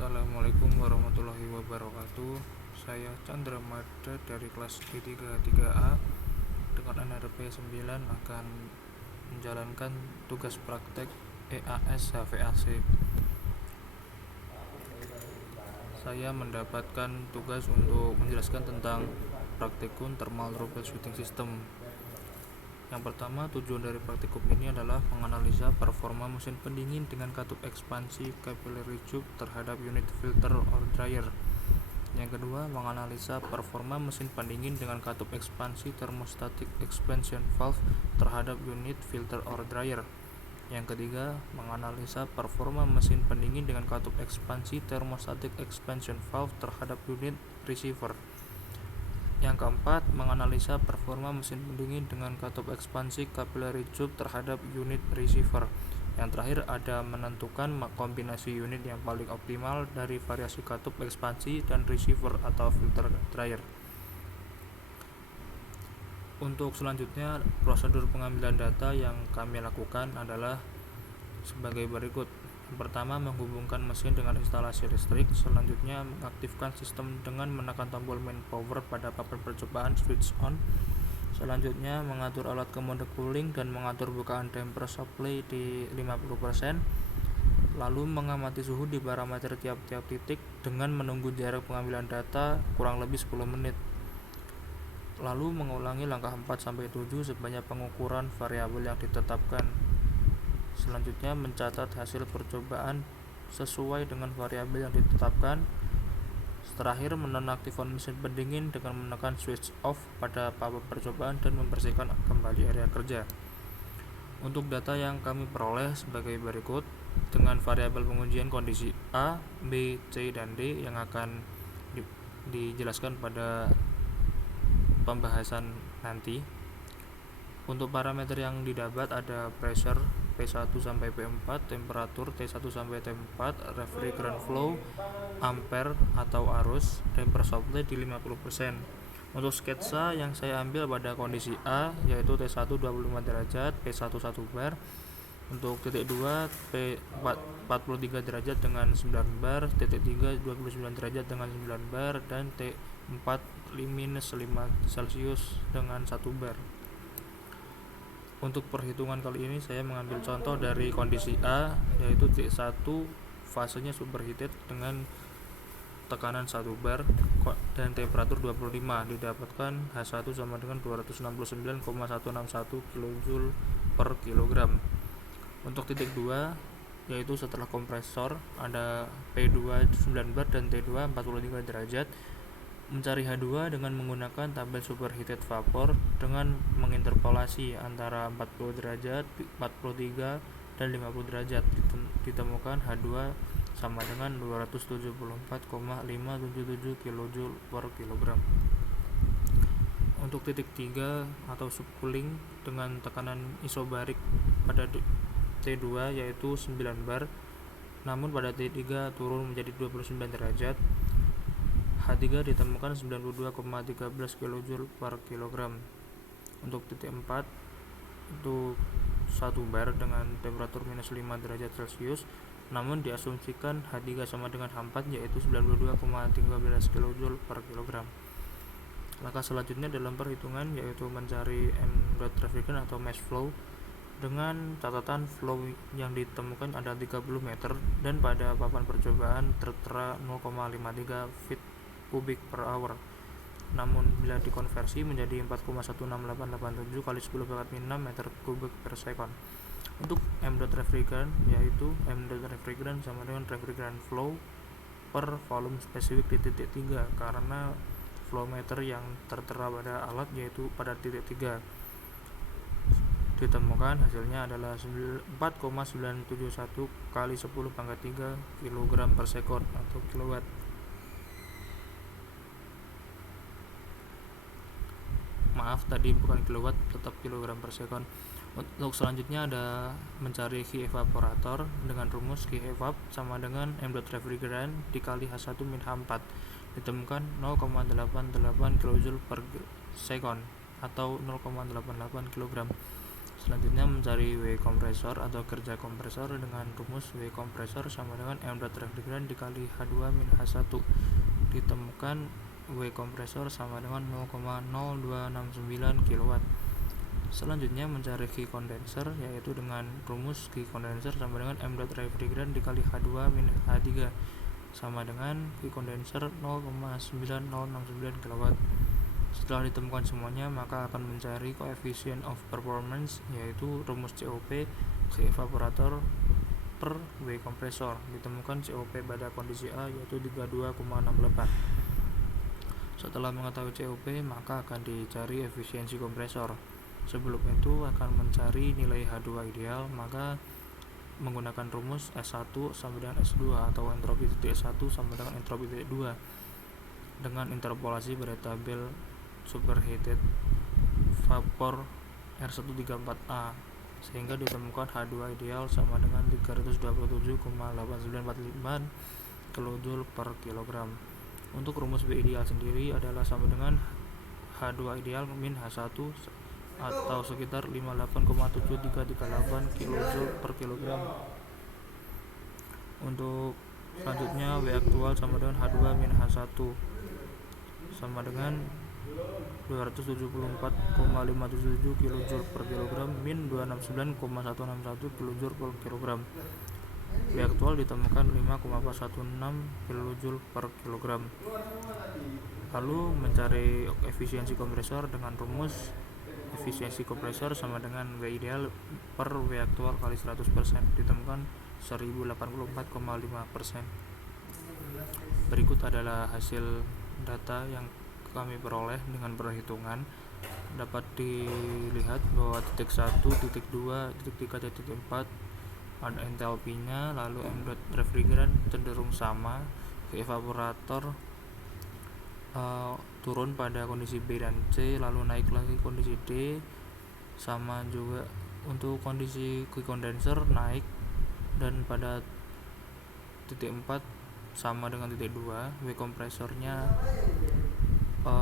Assalamualaikum warahmatullahi wabarakatuh. Saya Chandra Madra dari kelas D33A dengan NRP 9 akan menjalankan tugas praktek EAS HVAC. Saya mendapatkan tugas untuk menjelaskan tentang praktikum thermal troubleshooting system. Yang pertama, tujuan dari praktikum ini adalah menganalisa performa mesin pendingin dengan katup ekspansi capillary tube terhadap unit filter or dryer. Yang kedua, menganalisa performa mesin pendingin dengan katup ekspansi thermostatic expansion valve terhadap unit filter or dryer. Yang ketiga, menganalisa performa mesin pendingin dengan katup ekspansi thermostatic expansion valve terhadap unit receiver. Yang keempat, menganalisa performa mesin pendingin dengan katup ekspansi capillary tube terhadap unit receiver. Yang terakhir ada menentukan kombinasi unit yang paling optimal dari variasi katup ekspansi dan receiver atau filter dryer. Untuk selanjutnya, prosedur pengambilan data yang kami lakukan adalah sebagai berikut. Yang pertama, menghubungkan mesin dengan instalasi listrik. Selanjutnya, mengaktifkan sistem dengan menekan tombol main power pada papan percobaan switch on. Selanjutnya, mengatur alat komando cooling dan mengatur bukaan damper supply di 50%. Lalu, mengamati suhu di parameter tiap-tiap titik dengan menunggu jarak pengambilan data kurang lebih 10 menit. Lalu, mengulangi langkah 4-7 sebanyak pengukuran variabel yang ditetapkan. Selanjutnya, mencatat hasil percobaan sesuai dengan variabel yang ditetapkan. Terakhir, menonaktifkan mesin pendingin dengan menekan switch off pada papan percobaan dan membersihkan kembali area kerja. Untuk data yang kami peroleh sebagai berikut, dengan variabel pengujian kondisi A, B, C, dan D yang akan dijelaskan pada pembahasan nanti. Untuk parameter yang didapat ada pressure P1 sampai P4, temperatur T1 sampai T4, refrigerant flow, ampere atau arus, damper supply di 50%. Untuk sketsa yang saya ambil pada kondisi A yaitu T1 25 derajat, P1 1 bar. Untuk titik 2 P 43 derajat dengan 9 bar, titik 3 29 derajat dengan 9 bar, dan T4 minus 5 Celcius dengan 1 bar. Untuk perhitungan kali ini saya mengambil contoh dari kondisi A yaitu T1 fasenya superheated dengan tekanan 1 bar dan temperatur 25, didapatkan H1 sama dengan 269,161 kJ per kilogram. Untuk titik 2 yaitu setelah kompresor ada P2 9 bar dan T2 43 derajat. Mencari H2 dengan menggunakan tabel superheated vapor dengan menginterpolasi antara 40 derajat, 43 dan 50 derajat. Ditemukan H2 sama dengan 274,577 kJ per kilogram. Untuk titik 3 atau subcooling dengan tekanan isobarik pada T2 yaitu 9 bar, namun pada titik 3 turun menjadi 29 derajat. H3 ditemukan 92,13 kJ per kilogram. Untuk titik 4 itu 1 bar dengan temperatur minus 5 derajat Celcius, namun diasumsikan H3 sama dengan H4 yaitu 92,13 kJ per kilogram. Langkah selanjutnya dalam perhitungan yaitu mencari m.refrigerant atau mass flow dengan catatan flow yang ditemukan ada 30 meter dan pada papan percobaan tertera 0,53 feet kubik per hour. Namun bila dikonversi menjadi 4,16887 kali 10 pangkat 6 meter kubik per second. Untuk m.refrigerant yaitu m.refrigerant sama dengan refrigerant flow per volume spesifik di titik 3 karena flow meter yang tertera pada alat yaitu pada titik 3. Ditemukan hasilnya adalah 4,971 kali 10 pangkat 3 kg per second atau kilowatt. Maaf, tadi bukan kilowatt, tetap kilogram per second. Untuk selanjutnya ada mencari Q evaporator dengan rumus Q evap sama dengan m.refrigerant dikali H1 min H4. Ditemukan 0,88 kJ per second atau 0,88 kg. Selanjutnya mencari W kompresor atau kerja kompresor dengan rumus W kompresor sama dengan M dot refrigerant dikali H2 min H1. Ditemukan W kompresor sama dengan 0,0269 kW. Selanjutnya mencari Q condenser, yaitu dengan rumus Q condenser sama dengan M dot refrigerant dikali H2 min H3 sama dengan Q condenser 0,9069 kW. Setelah ditemukan semuanya, maka akan mencari coefficient of performance, yaitu rumus COP Q evaporator per W kompresor. Ditemukan COP pada kondisi A yaitu 32,68. Setelah mengetahui COP, maka akan dicari efisiensi kompresor. Sebelum itu akan mencari nilai H2 ideal, maka menggunakan rumus S1 sama dengan S2 atau entropi titik S1 sama dengan entropi titik 2 dengan interpolasi pada tabel superheated vapor R134A, sehingga ditemukan H2 ideal sama dengan 327,8945 kJ per kilogram. Untuk rumus B ideal sendiri adalah sama dengan H2 ideal min H1 atau sekitar 58,7338 kJ per kilogram. Untuk selanjutnya W aktual sama dengan H2 min H1 sama dengan 274,577 kJ per kilogram min 269,161 kJ per kilogram. W aktual ditemukan 5,416 kJ per kilogram. Lalu mencari efisiensi kompresor dengan rumus efisiensi kompresor sama dengan W ideal per W aktual kali 100%, ditemukan 1084,5%. Berikut adalah hasil data yang kami peroleh dengan perhitungan. Dapat dilihat bahwa titik 1, titik 2, titik 3, titik 4 ada entalpinya, lalu M dot refrigerant cenderung sama, ke evaporator turun pada kondisi B dan C, lalu naik lagi kondisi D, sama juga untuk kondisi Q condenser naik, dan pada titik 4 sama dengan titik 2, W kompresornya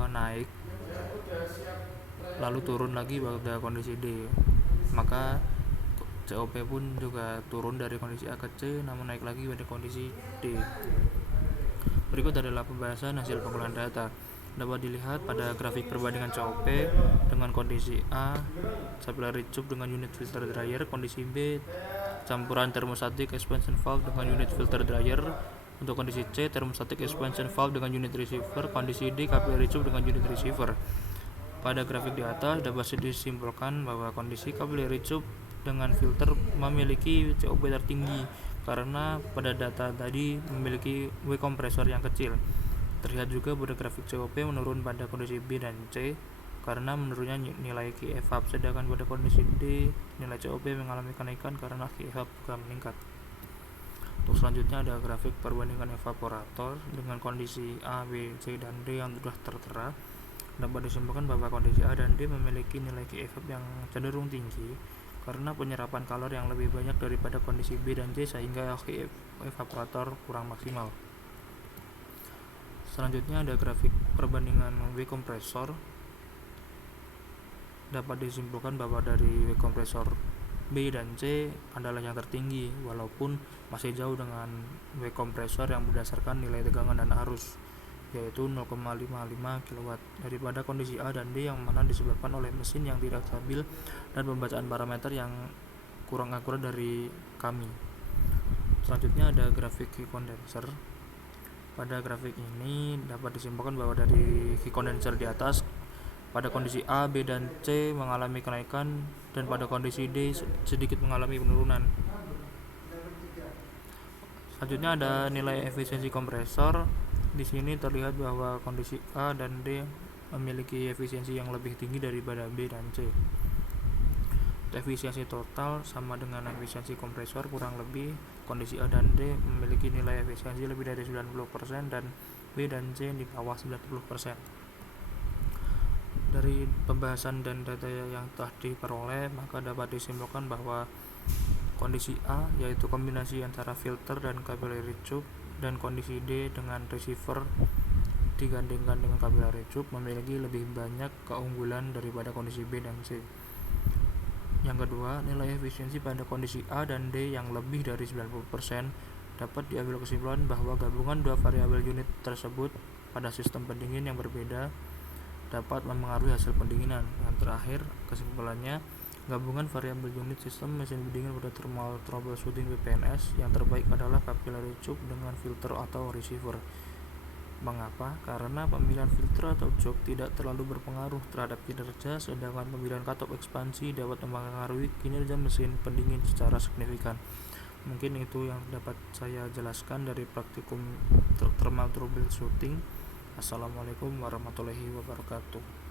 naik lalu turun lagi pada kondisi D, maka COP pun juga turun dari kondisi A ke C namun naik lagi pada kondisi D. Berikut adalah pembahasan hasil pengolahan data. Dapat dilihat pada grafik perbandingan COP dengan kondisi A, capillary tube dengan unit filter dryer, kondisi B, campuran thermostatic expansion valve dengan unit filter dryer, untuk kondisi C, thermostatic expansion valve dengan unit receiver, kondisi D, capillary tube dengan unit receiver. Pada grafik di atas dapat disimpulkan bahwa kondisi capillary tube dengan filter memiliki COP tertinggi karena pada data tadi memiliki W kompresor yang kecil. Terlihat juga pada grafik COP menurun pada kondisi B dan C karena menurunnya nilai Q evap, sedangkan pada kondisi D nilai COP mengalami kenaikan karena Q evap juga meningkat. Untuk selanjutnya ada grafik perbandingan evaporator dengan kondisi A, B, C, dan D yang sudah tertera. Dapat disimpulkan bahwa kondisi A dan D memiliki nilai Q evap yang cenderung tinggi karena penyerapan kalor yang lebih banyak daripada kondisi B dan C, sehingga Q evaporator kurang maksimal. Selanjutnya ada grafik perbandingan W kompresor. Dapat disimpulkan bahwa dari W kompresor B dan C adalah yang tertinggi walaupun masih jauh dengan W kompresor yang berdasarkan nilai tegangan dan arus, yaitu 0,55 kW daripada kondisi A dan D yang mana disebabkan oleh mesin yang tidak stabil dan pembacaan parameter yang kurang akurat dari kami. Selanjutnya ada grafik Q condenser. Pada grafik ini dapat disimpulkan bahwa dari Q condenser di atas pada kondisi A, B, dan C mengalami kenaikan dan pada kondisi D sedikit mengalami penurunan. Selanjutnya ada nilai efisiensi kompresor. Di sini terlihat bahwa kondisi A dan D memiliki efisiensi yang lebih tinggi daripada B dan C. Efisiensi total sama dengan efisiensi kompresor, kurang lebih kondisi A dan D memiliki nilai efisiensi lebih dari 90% dan B dan C di bawah 90%. Dari pembahasan dan data yang telah diperoleh, maka dapat disimpulkan bahwa kondisi A yaitu kombinasi antara filter dan capillary tube, dan kondisi D dengan receiver digandingkan dengan capillary tube memiliki lebih banyak keunggulan daripada kondisi B dan C. Yang kedua, nilai efisiensi pada kondisi A dan D yang lebih dari 90% dapat diambil kesimpulan bahwa gabungan dua variabel unit tersebut pada sistem pendingin yang berbeda dapat mempengaruhi hasil pendinginan. Yang terakhir, kesimpulannya, gabungan variabel unit sistem mesin pendingin pada thermal troubleshooting PPNS yang terbaik adalah capillary choke dengan filter atau receiver. Mengapa? Karena pemilihan filter atau choke tidak terlalu berpengaruh terhadap kinerja, sedangkan pemilihan katup ekspansi dapat mempengaruhi kinerja mesin pendingin secara signifikan. Mungkin itu yang dapat saya jelaskan dari praktikum thermal troubleshooting. Assalamualaikum warahmatullahi wabarakatuh.